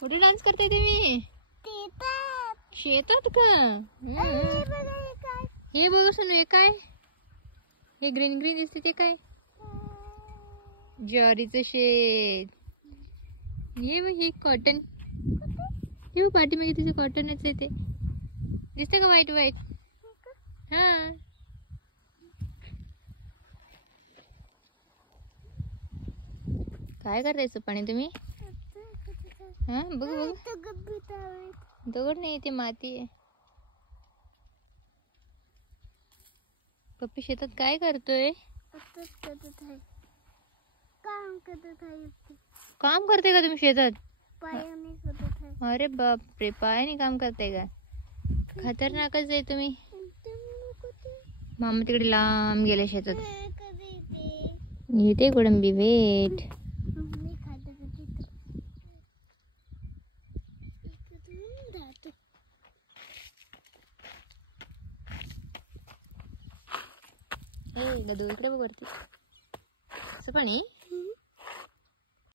कुठे डान्स करताय तुम्ही? शेतात का? हे बघ सोनू, हे काय? हे ग्रीन ग्रीन दिसते ते काय? ज्वारीचं शेत. हे कॉटन. हे पाठीमागे तिचं कॉटनच आहे ते. दिसतं का व्हाईट व्हाईट? हा. काय करताय सुपाणी तुम्ही? हा बघ बघ. दगड नाही, ते माती आहे. पप्पी शेतात काय करतोय? काम करते का तुम्ही शेतात? अरे बापरे, पायाने काम करताय का? खतरनाकच आहे तुम्ही. मामा तिकडे लांब गेले शेतात. येते गोडंबी वेट. गदू इकडे बघ वरती. असं पाणी